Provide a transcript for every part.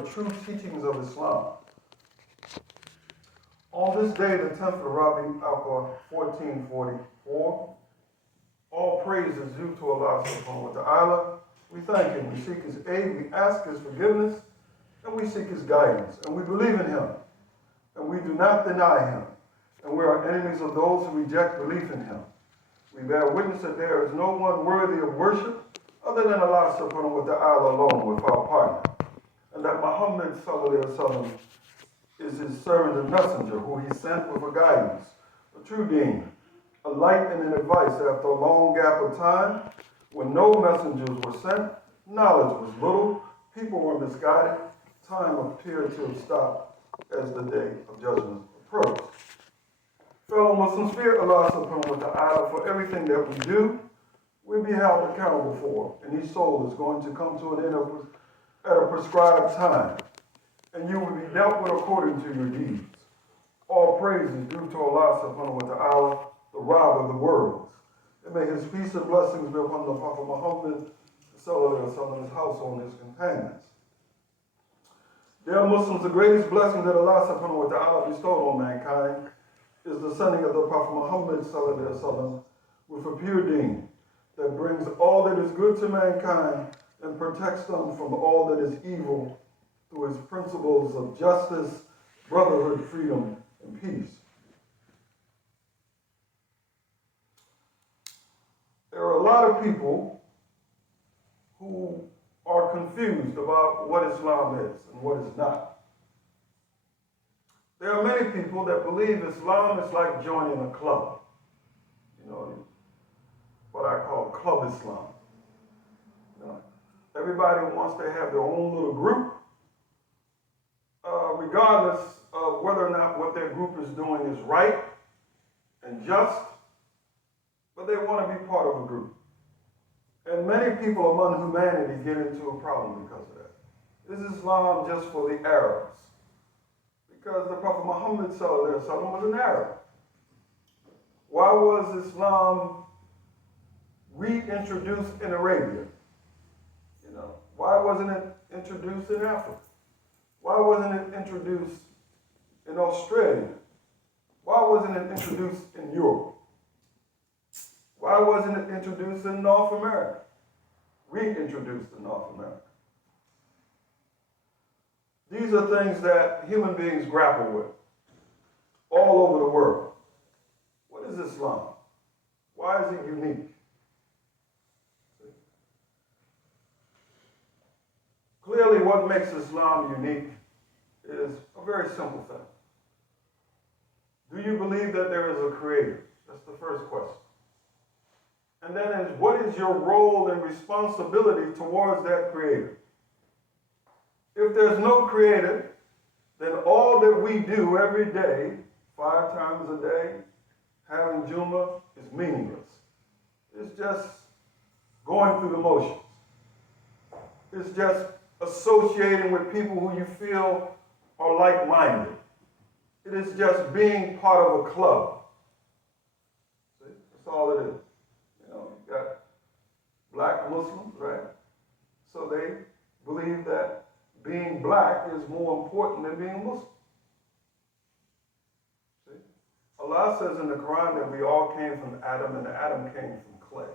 the true teachings of Islam. On this day, the 10th of Rabi' al 1444, all praise is due to Allah subhanahu wa ta'ala. We thank Him, we seek His aid, we ask His forgiveness, and we seek His guidance. And we believe in Him, and we do not deny Him. And we are enemies of those who reject belief in Him. We bear witness that there is no one worthy of worship other than Allah subhanahu wa ta'ala alone without partner. And that Muhammad sallallahu alaihi wasallam is His servant and messenger, who He sent with a guidance, a true deen, a light and an advice after a long gap of time, when no messengers were sent, knowledge was little, people were misguided, time appeared to have stopped as the day of judgment approached. Fellow Muslims, fear Allah subhanahu wa ta'ala for everything that we do, we'll be held accountable for, and each soul is going to come to an end at a prescribed time, and you will be dealt with according to your deeds. All praise is due to Allah subhanahu wa ta'ala, the Rabb of the worlds. And may His peace and blessings be upon the Prophet Muhammad sallallahu alaihi wasallam, his household, and his companions. Dear Muslims, the greatest blessing that Allah subhanahu wa ta'ala bestowed on mankind is the sending of the Prophet Muhammad sallallahu alaihi wasallam with a pure deen that brings all that is good to mankind and protects them from all that is evil through his principles of justice, brotherhood, freedom, and peace. There are a lot of people who are confused about what Islam is and what is not. There are many people that believe Islam is like joining a club. You know, what I call Club Islam. You know, everybody wants to have their own little group, regardless of whether or not what their group is doing is right and just, but they want to be part of a group. And many people among humanity get into a problem because of that. Is Islam just for the Arabs? Because the Prophet Muhammad sallallahu alaihi wasallam was an Arab. Why was Islam reintroduced in Arabia? You know, why wasn't it introduced in Africa? Why wasn't it introduced in Australia? Why wasn't it introduced in Europe? Why wasn't it introduced in North America? Reintroduced in North America. These are things that human beings grapple with all over the world. What is Islam? Why is it unique? Clearly, what makes Islam unique is a very simple thing. Do you believe that there is a creator? That's the first question. And then is, what is your role and responsibility towards that creator? If there's no creator, then all that we do every day, 5 times a day, having Jumma, is meaningless. It's just going through the motions. It's just associating with people who you feel are like-minded. It is just being part of a club. See? That's all it is. You know, you got black Muslims, right? So they believe that being black is more important than being Muslim. See? Allah says in the Quran that we all came from Adam and Adam came from clay.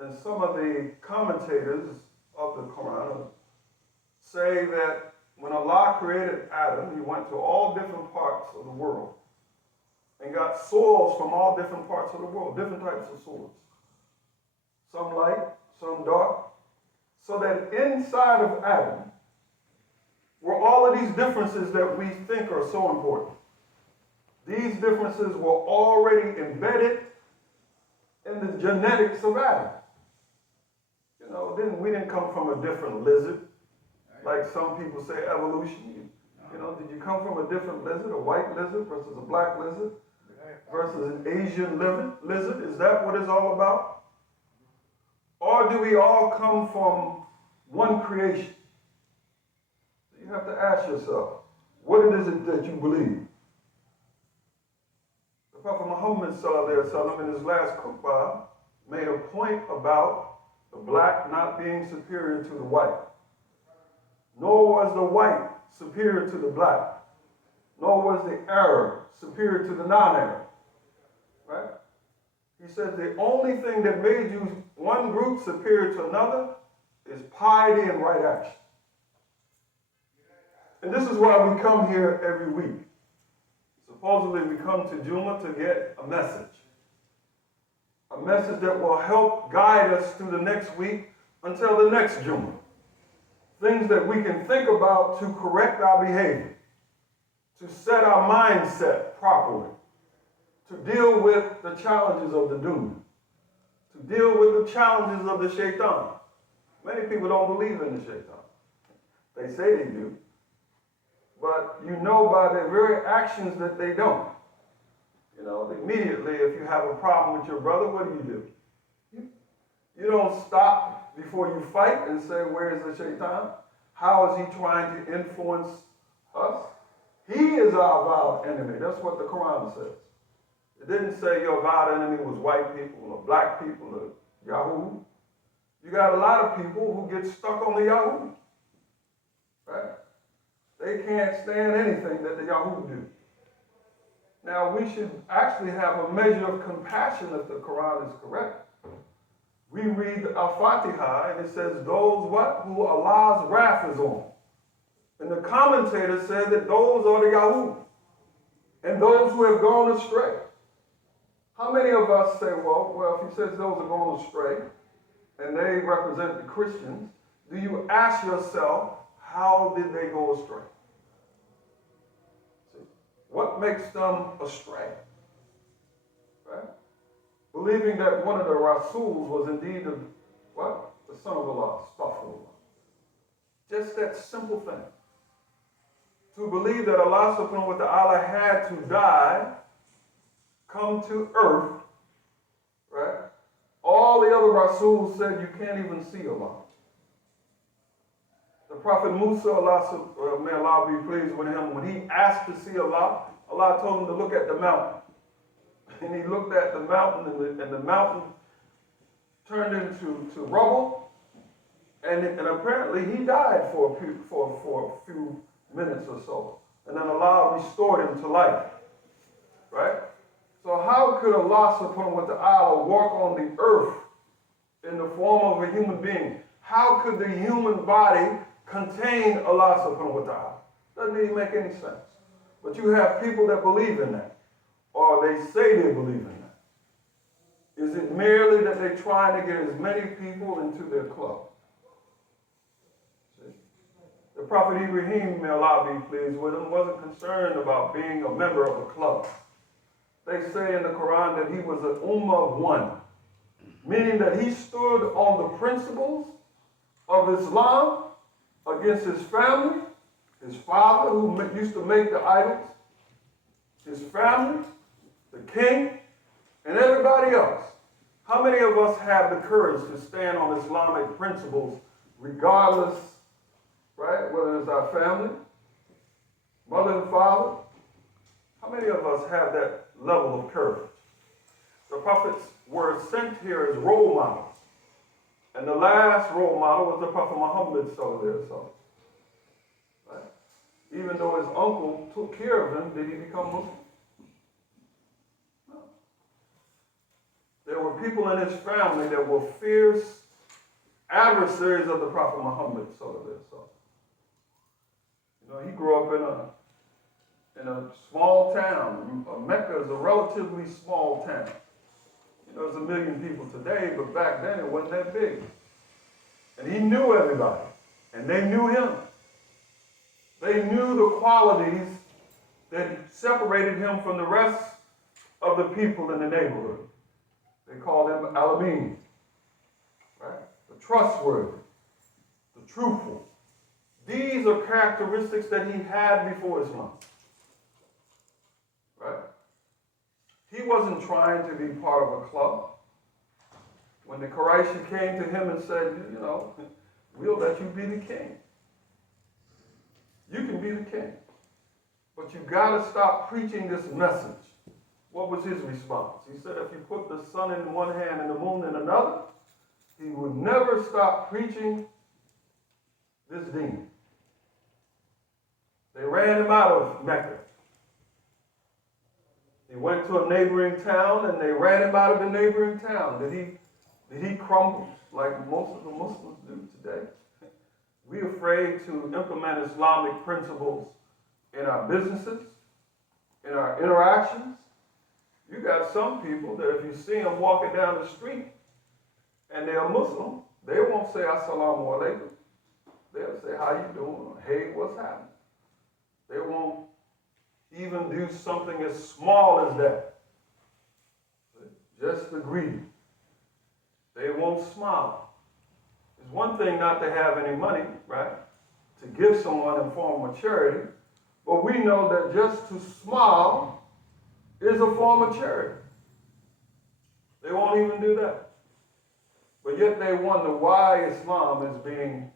And some of the commentators of the Quran say that when Allah created Adam, He went to all different parts of the world and got soils from all different parts of the world, different types of soils. Some light, some dark, so that inside of Adam were all of these differences that we think are so important. These differences were already embedded in the genetics of Adam. You know, we didn't come from a different lizard, like some people say evolution. You know, did you come from a different lizard, a white lizard versus a black lizard versus an Asian lizard? Is that what it's all about? Or do we all come from one creation? You have to ask yourself, what is it that you believe? The Prophet Muhammad sallallahu alaihi wasallam in his last khutba made a point about the black not being superior to the white. nor was the white superior to the black, nor was the Arab superior to the non-Arab. Right? He said the only thing that made you one group superior to another is piety and right action. And this is why we come here every week. Supposedly we come to Jumma to get a message that will help guide us through the next week until the next Jumma. Things that we can think about to correct our behavior, to set our mindset properly, to deal with the challenges of the dunya, to deal with the challenges of the shaitan. Many people don't believe in the shaitan. They say they do, but you know by their very actions that they don't. You know, immediately if you have a problem with your brother, what do? You don't stop before you fight and say, where's the shaitan? How is he trying to influence us? He is our vowed enemy. That's what the Quran says. It didn't say your vowed enemy was white people or black people or Yahoo. You got a lot of people who get stuck on the Yahoo. Right? They can't stand anything that the Yahoo do. Now, we should actually have a measure of compassion if the Quran is correct. We read Al-Fatiha, and it says, those what? Who Allah's wrath is on. And the commentator said that those are the Yahoo, and those who have gone astray. How many of us say, well, if he says those are going astray, and they represent the Christians, do you ask yourself, how did they go astray? What makes them astray? Right? Believing that one of the Rasuls was indeed the son of Allah, astaghfirullah. Just that simple thing. To believe that Allah subhanahu wa ta'ala had to die, come to earth, right? All the other Rasuls said you can't even see Allah. The Prophet Musa, may Allah be pleased with him, when he asked to see Allah, Allah told him to look at the mountain. And he looked at the mountain, and the mountain turned into rubble. And apparently he died for a few minutes or so. And then Allah restored him to life. Right? So how could Allah subhanahu wa ta'ala walk on the earth in the form of a human being? How could the human body contain Allah subhanahu wa ta'ala? Doesn't even make any sense. But you have people that believe in that, or they say they believe in that. Is it merely that they're trying to get as many people into their club? See? The Prophet Ibrahim, may Allah be pleased with him, wasn't concerned about being a member of a club. They say in the Quran that he was an ummah of one, meaning that he stood on the principles of Islam against his family, his father who used to make the idols, his family, the king, and everybody else. How many of us have the courage to stand on Islamic principles regardless, right, whether it's our family, mother and father? How many of us have that level of courage? The prophets were sent here as role models. And the last role model was the Prophet Muhammad sallallahu alaihi wasallam. Right? Even though his uncle took care of him, did he become Muslim? No. There were people in his family that were fierce adversaries of the Prophet Muhammad sallallahu alaihi wasallam. You know, he grew up in a small town. Mecca is a relatively small town. You know, there's 1 million people today, but back then it wasn't that big. And he knew everybody, and they knew him. They knew the qualities that separated him from the rest of the people in the neighborhood. They called him Al-Amin, right? The trustworthy, the truthful. These are characteristics that he had before Islam. Right? He wasn't trying to be part of a club. When the Quraysh came to him and said, you know, we'll let you be the king. You can be the king. But you got to stop preaching this message. What was his response? He said, if you put the sun in one hand and the moon in another, he would never stop preaching this deen. ran him out of Mecca. He went to a neighboring town and they ran him out of the neighboring town. Did he crumble like most of the Muslims do today? We're afraid to implement Islamic principles in our businesses, in our interactions. You got some people that if you see them walking down the street and they're Muslim, they won't say Assalamu alaikum. They'll say, how you doing? Hey, what's happening? They won't even do something as small as that. Just a greeting. They won't smile. It's one thing not to have any money, right? To give someone in form of charity. But we know that just to smile is a form of charity. They won't even do that. But yet they wonder why Islam is being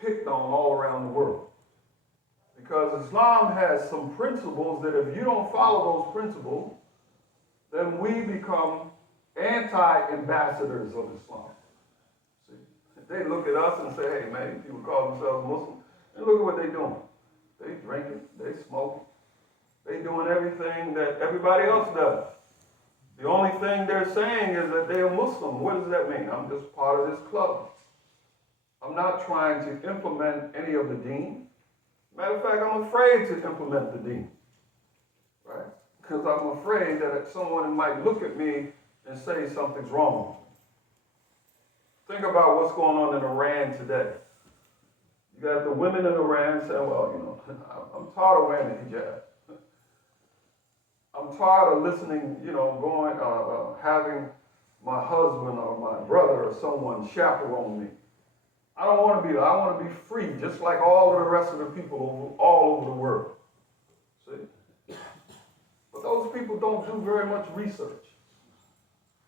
picked on all around the world. Because Islam has some principles that if you don't follow those principles, then we become anti-ambassadors of Islam. See, they look at us and say, hey man, people call themselves Muslim, and look at what they're doing. They drinking, they smoking, they doing everything that everybody else does. The only thing they're saying is that they're Muslim. What does that mean? I'm just part of this club. I'm not trying to implement any of the deen. Matter of fact, I'm afraid to implement the deen, right? Because I'm afraid that someone might look at me and say something's wrong. Think about what's going on in Iran today. You got the women in Iran saying, well, you know, I'm tired of wearing the hijab. I'm tired of listening, you know, having my husband or my brother or someone chaperone me. I want to be free, just like all of the rest of the people all over the world. See? But those people don't do very much research.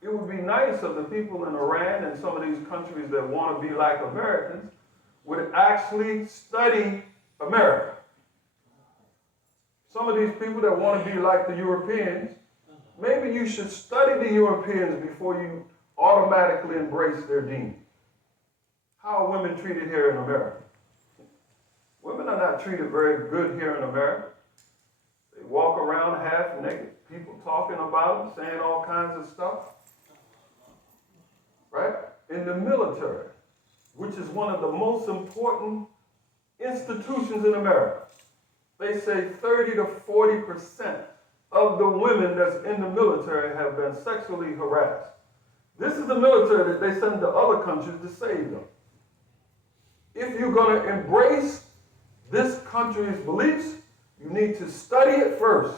It would be nice if the people in Iran and some of these countries that want to be like Americans would actually study America. Some of these people that want to be like the Europeans, maybe you should study the Europeans before you automatically embrace their deen. How are women treated here in America? Women are not treated very good here in America. They walk around half naked, people talking about them, saying all kinds of stuff. Right? In the military, which is one of the most important institutions in America, they say 30 to 40% of the women that's in the military have been sexually harassed. This is the military that they send to other countries to save them. If you're going to embrace this country's beliefs, you need to study it first.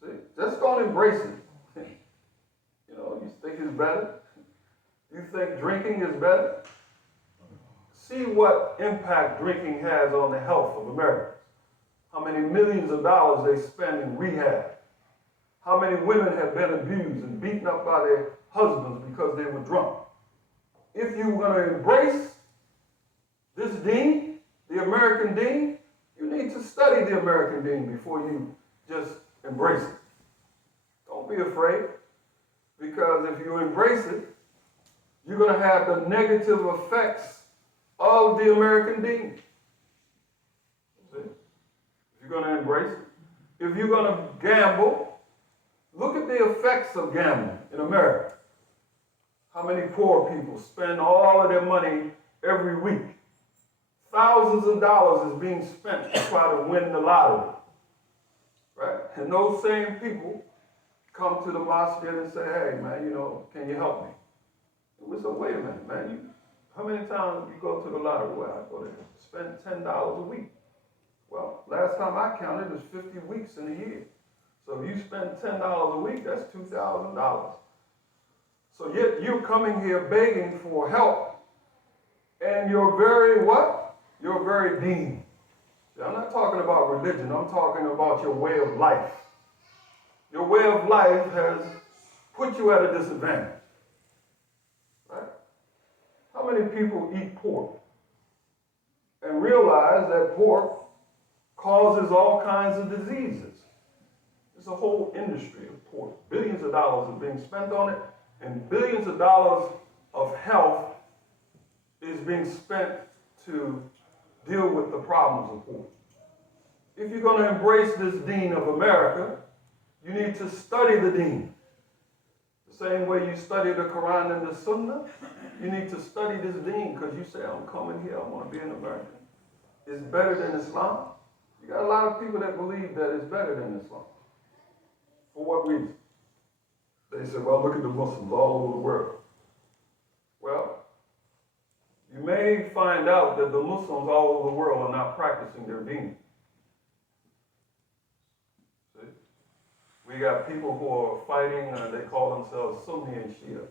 See? Just don't embrace it. You know, you think it's better? You think drinking is better? See what impact drinking has on the health of Americans. How many millions of dollars they spend in rehab. How many women have been abused and beaten up by their husbands because they were drunk. If you're going to embrace this deen, the American deen, you need to study the American deen before you just embrace it. Don't be afraid, because if you embrace it, you're going to have the negative effects of the American deen. See? If you're going to embrace it. If you're going to gamble, look at the effects of gambling in America. How many poor people spend all of their money every week? Thousands of dollars is being spent to try to win the lottery. Right? And those same people come to the Masjid and say, hey, man, you know, can you help me? And we say, wait a minute, man. How many times you go to the lottery? Well, I go to spend $10 a week. Well, last time I counted, it was 50 weeks in a year. So if you spend $10 a week, that's $2,000. So yet you're coming here begging for help, and you're very what? You're very deen. I'm not talking about religion. I'm talking about your way of life. Your way of life has put you at a disadvantage. Right? How many people eat pork and realize that pork causes all kinds of diseases? There's a whole industry of pork. Billions of dollars are being spent on it, and billions of dollars of health is being spent to deal with the problems of pork. if you're going to embrace this deen of America, you need to study the deen. The same way you study the Quran and the Sunnah, you need to study this deen because you say, I'm coming here, I want to be an American. It's better than Islam. You got a lot of people that believe that it's better than Islam. For what reason? They say, well, look at the Muslims all over the world. Well, you may find out that the Muslims all over the world are not practicing their deen. See? We got people who are fighting, they call themselves Sunni and Shia.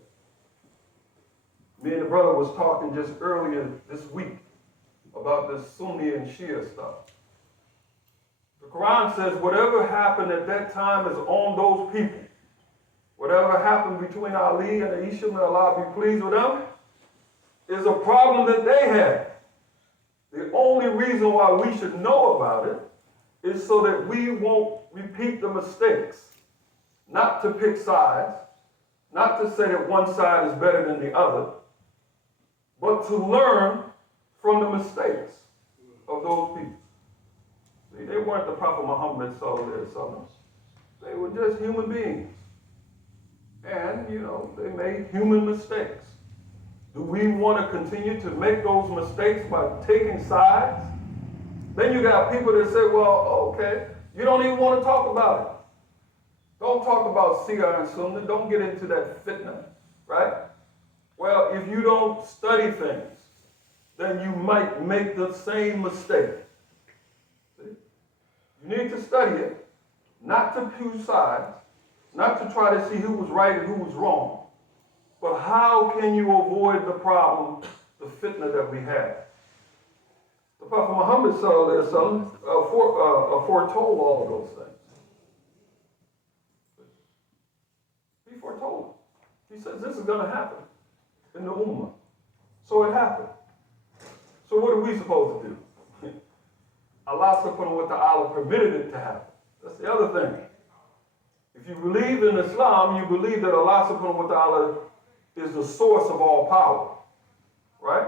Me and the brother was talking just earlier this week about this Sunni and Shia stuff. The Quran says whatever happened at that time is on those people. Whatever happened between Ali and Aisha, may Allah be pleased with them, is a problem that they had. The only reason why we should know about it is so that we won't repeat the mistakes. Not to pick sides, not to say that one side is better than the other, but to learn from the mistakes of those people. See, they weren't the Prophet Muhammad sallallahu alaihi wasallam. They were just human beings. And, they made human mistakes. Do we want to continue to make those mistakes by taking sides? Then you got people that say, well, okay, you don't even want to talk about it. Don't talk about Shia and Sunni. Don't get into that fitna, right? Well, if you don't study things, then you might make the same mistake. See? You need to study it, not to choose sides, not to try to see who was right and who was wrong, but how can you avoid the problem, the fitna that we have? The Prophet Muhammad sallallahu alaihi wasallam foretold all of those things. He foretold it. He says this is going to happen in the Ummah. So it happened. So what are we supposed to do? Allah subhanahu wa ta'ala permitted it to happen. That's the other thing. If you believe in Islam, you believe that Allah subhanahu wa ta'ala is the source of all power. Right?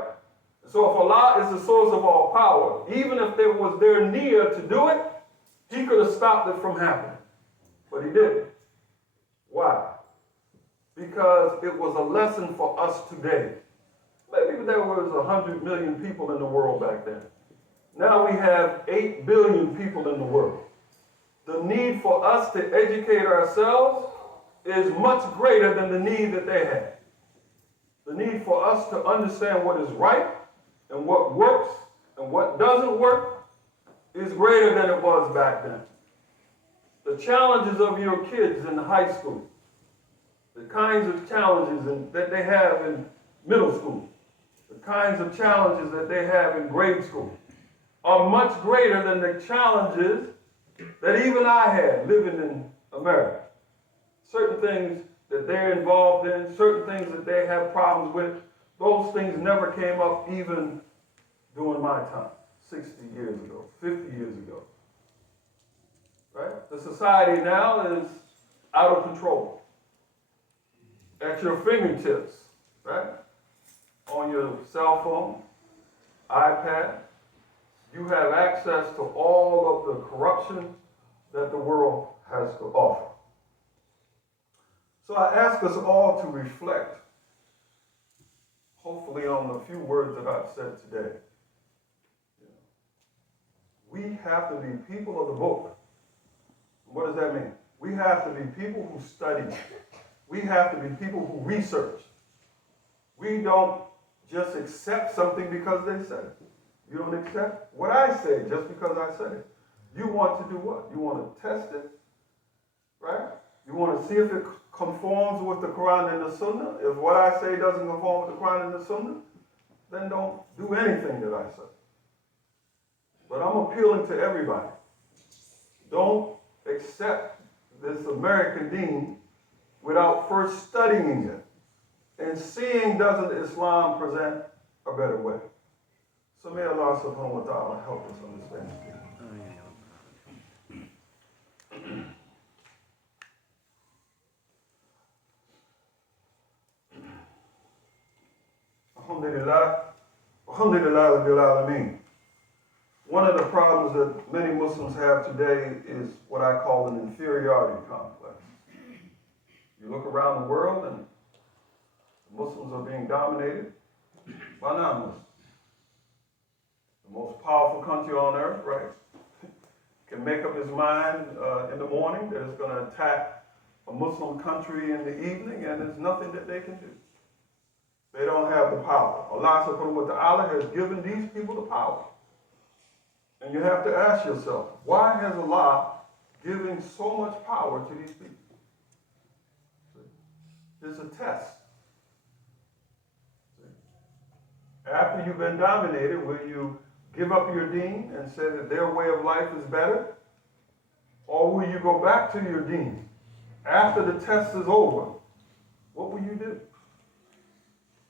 So if Allah is the source of all power, even if there was their need to do it, he could have stopped it from happening. But he didn't. Why? Because it was a lesson for us today. Maybe there was 100 million people in the world back then. Now we have 8 billion people in the world. The need for us to educate ourselves is much greater than the need that they had. The need for us to understand what is right and what works and what doesn't work is greater than it was back then. The challenges of your kids in high school, the kinds of challenges that they have in middle school, the kinds of challenges that they have in grade school are much greater than the challenges that even I had living in America. Certain things that they're involved in, certain things that they have problems with, those things never came up even during my time, 60 years ago, 50 years ago. Right? The society now is out of control. At your fingertips, right? On your cell phone, iPad, you have access to all of the corruption that the world has to offer. So I ask us all to reflect, hopefully on the few words that I've said today. We have to be people of the book. What does that mean? We have to be people who study. We have to be people who research. We don't just accept something because they said it. You don't accept what I say just because I said it. You want to do what? You want to test it, right? You want to see if it conforms with the Quran and the Sunnah. If what I say doesn't conform with the Quran and the Sunnah, then don't do anything that I say. But I'm appealing to everybody. Don't accept this American deen without first studying it and seeing doesn't Islam present a better way. So may Allah subhanahu wa ta'ala help us understand. Alhamdulillah, Rabbil Alameen. One of the problems that many Muslims have today is what I call an inferiority complex. You look around the world and Muslims are being dominated by non-Muslims. The most powerful country on earth, right, can make up his mind in the morning that it's going to attack a Muslim country in the evening, and there's nothing that they can do. They don't have the power. Allah subhanahu wa ta'ala has given these people the power. And you have to ask yourself, why has Allah given so much power to these people? There's a test. After you've been dominated, will you give up your deen and say that their way of life is better? Or will you go back to your deen? After the test is over, what will you do?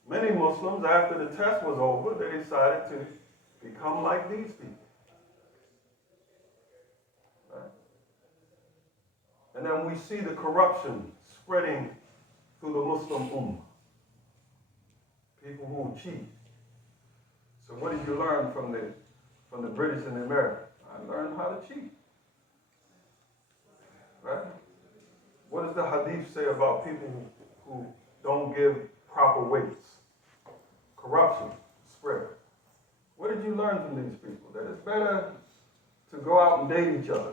Many Muslims, after the test was over, they decided to become like these people. Right? And then we see the corruption spreading through the Muslim ummah. People who cheat. So what did you learn from the British and the Americans? I learned how to cheat. Right? What does the hadith say about people who don't give proper weights? Corruption spread. What did you learn from these people? That it's better to go out and date each other.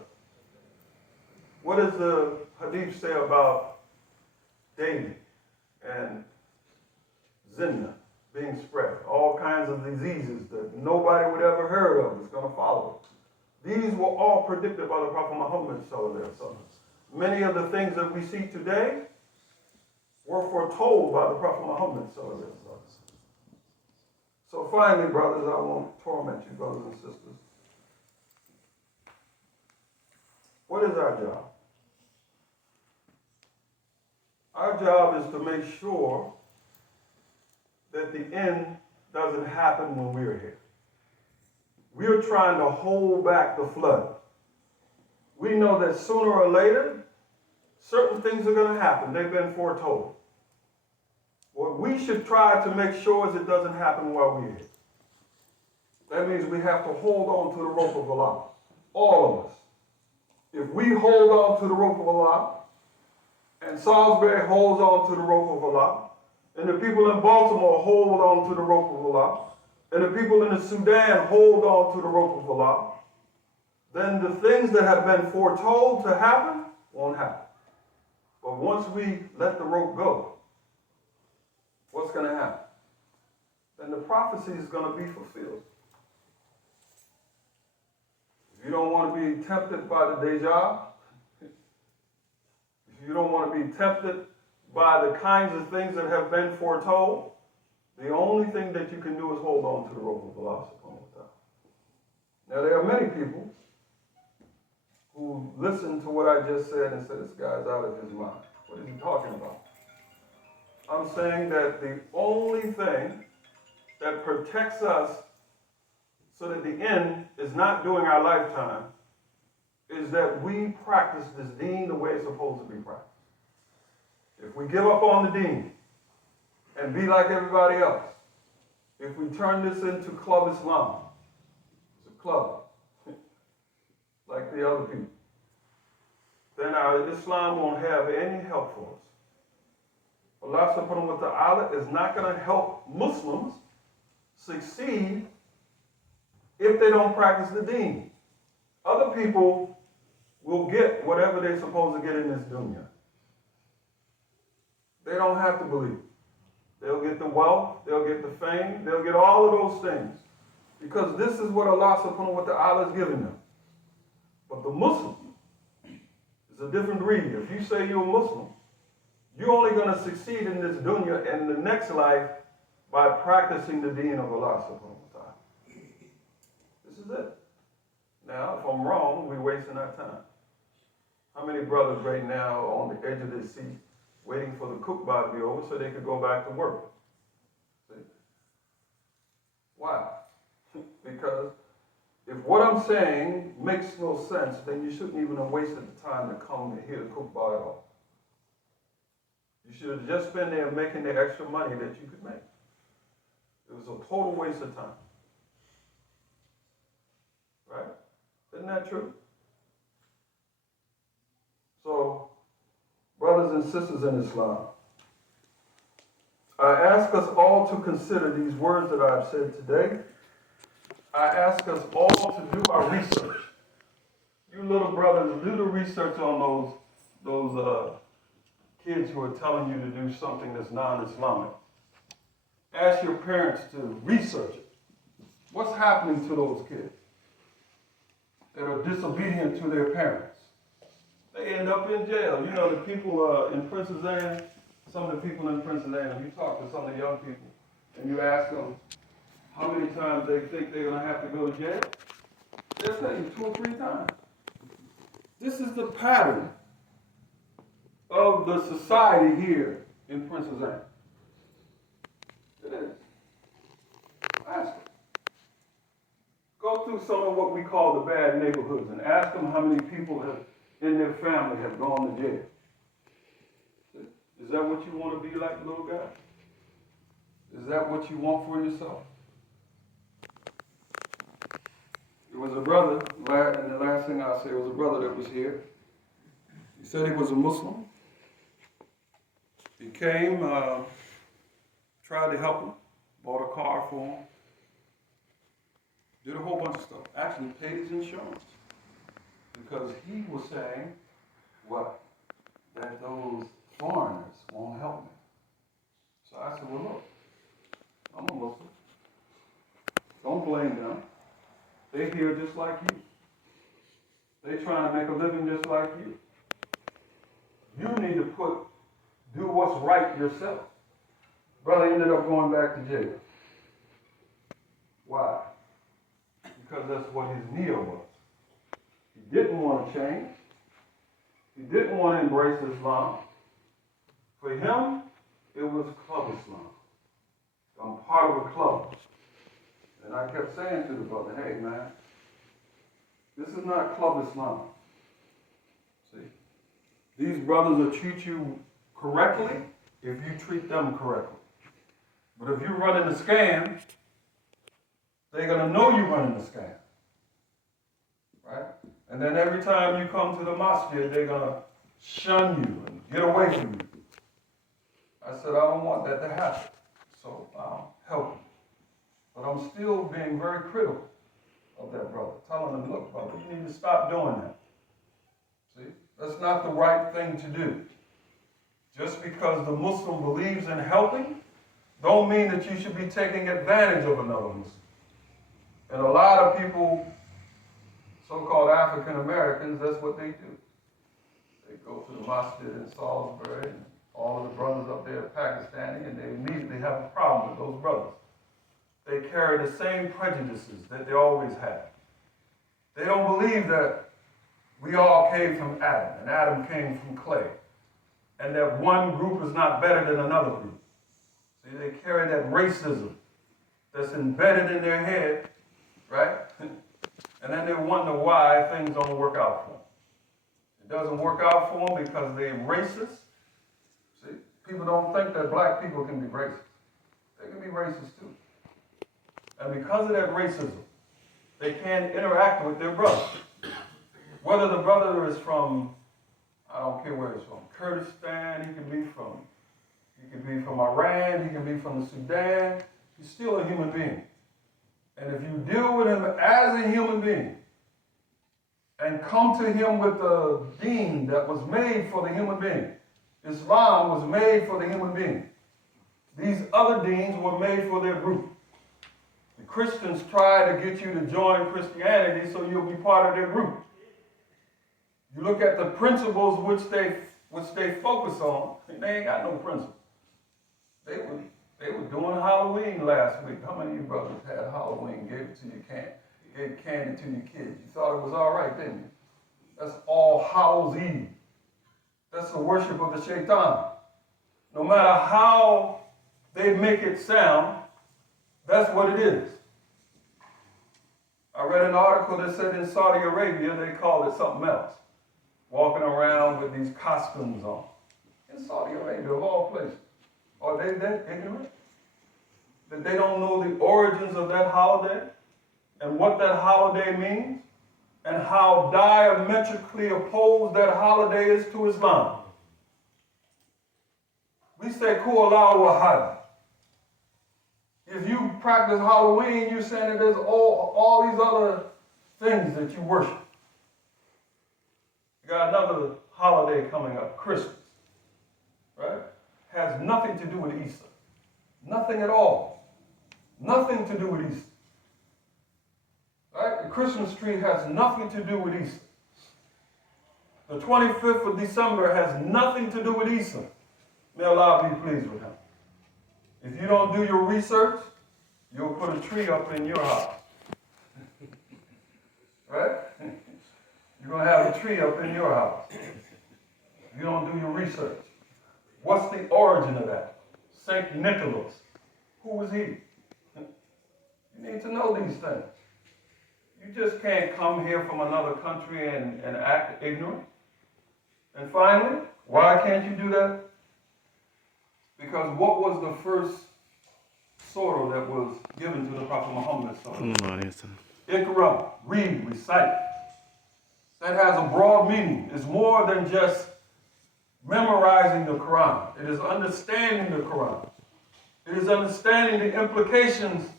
What does the hadith say about dating and zina being spread? All kinds of diseases that nobody would ever heard of is going to follow. These were all predicted by the Prophet Muhammad sallallahu alaihi wasallam. Many of the things that we see today were foretold by the Prophet Muhammad sallallahu alaihi wasallam. So finally, brothers, I won't torment you, brothers and sisters. What is our job? Our job is to make sure that the end doesn't happen when we're here. We're trying to hold back the flood. We know that sooner or later, certain things are going to happen. They've been foretold. What we should try to make sure is it doesn't happen while we're here. That means we have to hold on to the rope of Allah. All of us. If we hold on to the rope of Allah, and Salisbury holds on to the rope of Allah, and the people in Baltimore hold on to the rope of Allah, and the people in the Sudan hold on to the rope of Allah, then the things that have been foretold to happen won't happen. But once we let the rope go, what's going to happen? Then the prophecy is going to be fulfilled. If you don't want to be tempted by the deja, if you don't want to be tempted by the kinds of things that have been foretold, the only thing that you can do is hold on to the rope of Allah subhanahu wa ta'ala. Now there are many people who listen to what I just said and say, this guy's out of his mind. What is he talking about? I'm saying that the only thing that protects us so that the end is not during our lifetime is that we practice this deen the way it's supposed to be practiced. If we give up on the deen and be like everybody else, if we turn this into Club Islam, it's a club, like the other people, then our Islam won't have any help for us. Allah subhanahu wa ta'ala is not going to help Muslims succeed if they don't practice the deen. Other people will get whatever they're supposed to get in this dunya. They don't have to believe. They'll get the wealth, they'll get the fame, they'll get all of those things. Because this is what Allah subhanahu wa ta'ala is giving them. But the Muslim is a different breed. If you say you're a Muslim, you're only going to succeed in this dunya and in the next life by practicing the deen of Allah subhanahu wa ta'ala. This is it. Now, if I'm wrong, we're wasting our time. How many brothers right now are on the edge of their seat waiting for the khutba to be over so they could go back to work? See? Why? Because if what I'm saying makes no sense, then you shouldn't even have wasted the time to come and hear the khutbah at all. You should have just been there making the extra money that you could make. It was a total waste of time. Isn't that true? So, brothers and sisters in Islam, I ask us all to consider these words that I've said today. I ask us all to do our research. You little brothers, do the research on those kids who are telling you to do something that's non-Islamic. Ask your parents to research it. What's happening to those kids that are disobedient to their parents? They end up in jail. You know, the people in Princess Anne, some of the people in Princess Anne, you talk to some of the young people, and you ask them how many times they think they're going to have to go to jail. They'll tell you 2 or 3 times. This is the pattern of the society here in Princess Anne. It is. Ask them. Go through some of what we call the bad neighborhoods and ask them how many people in their family have gone to jail. Is that what you want to be like, little guy? Is that what you want for yourself? There was a brother, and the last thing I'll say, was a brother that was here. He said he was a Muslim. He came, tried to help him, bought a car for him, did a whole bunch of stuff. Actually paid his insurance because he was saying, what? That those foreigners won't help me. So I said, well, look, I'm a Muslim. Don't blame them. They're here just like you. They're trying to make a living just like you. You need to do what's right yourself. Brother ended up going back to jail. Why? Because that's what his nia was. He didn't want to change. He didn't want to embrace Islam. For him, it was Club Islam. I'm part of a club. And I kept saying to the brother, hey man, this is not Club Islam. See? These brothers will treat you correctly if you treat them correctly. But if you're running a scam, they're going to know you're running a scam. Right? And then every time you come to the Masjid, they're going to shun you and get away from you. I said, I don't want that to happen. So I'll help him. But I'm still being very critical of that brother. Telling him, look, brother, you need to stop doing that. See? That's not the right thing to do. Just because the Muslim believes in helping, don't mean that you should be taking advantage of another Muslim. And a lot of people, so-called African Americans, that's what they do. They go to the Masjid in Salisbury, and all of the brothers up there are Pakistani, and they immediately have a problem with those brothers. They carry the same prejudices that they always have. They don't believe that we all came from Adam, and Adam came from clay, and that one group is not better than another group. See, they carry that racism that's embedded in their head, right? And then they wonder why things don't work out for them. It doesn't work out for them because they're racist. See, people don't think that black people can be racist. They can be racist too. And because of that racism, they can't interact with their brother. Whether the brother is from, I don't care where he's from, Kurdistan, he can be from Iran, he can be from the Sudan, he's still a human being. And if you deal with him as a human being, and come to him with the deen that was made for the human being, Islam was made for the human being. These other deens were made for their group. The Christians try to get you to join Christianity so you'll be part of their group. You look at the principles which they focus on, and they ain't got no principles. They were doing Halloween last week. How many of you brothers had Halloween, gave it to your gave candy to your kids? You thought it was all right, didn't you? That's All Hallows Eve. That's the worship of the shaitan. No matter how they make it sound, that's what it is. I read an article that said in Saudi Arabia they call it something else. Walking around with these costumes on. In Saudi Arabia, of all places. Are they that ignorant? That they don't know the origins of that holiday? And what that holiday means? and how diametrically opposed that holiday is to Islam. We say Ku'Allah wa Hajj. If you practice Halloween, you're saying that there's all these other things that you worship. You got another holiday coming up, Christmas, right? Has nothing to do with Easter. Nothing at all. Nothing to do with Easter. Right? The Christmas tree has nothing to do with Easter. The 25th of December has nothing to do with Easter. May Allah be pleased with him. If you don't do your research, you'll put a tree up in your house. Right? You're going to have a tree up in your house. You don't do your research. What's the origin of that? St. Nicholas. Who was he? You need to know these things. You just can't come here from another country and act ignorant. And finally, why can't you do that? Because what was the first surah that was given to the Prophet Muhammad? Iqra, read, recite. That has a broad meaning. It's more than just memorizing the Quran. It is understanding the Quran. It is understanding the implications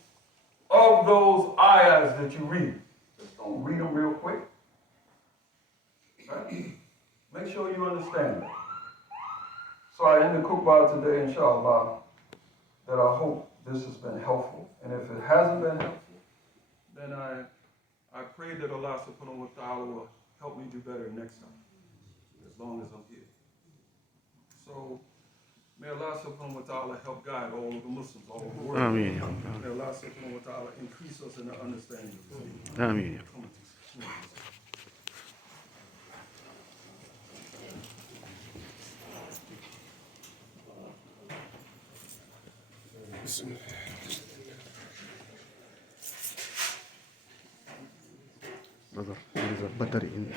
of those ayahs that you read. Just don't read them real quick. Right? Make sure you understand it. So I end the khutbah today, inshallah, that I hope this has been helpful. And if it hasn't been helpful, then I pray that Allah subhanahu wa ta'ala will help me do better next time, as long as I'm here. So may Allah subhanahu wa ta'ala help guide all of the Muslims all over the world. Ameen. May Allah subhanahu wa ta'ala increase us in our understanding. Ameen. Brother, there is a battery in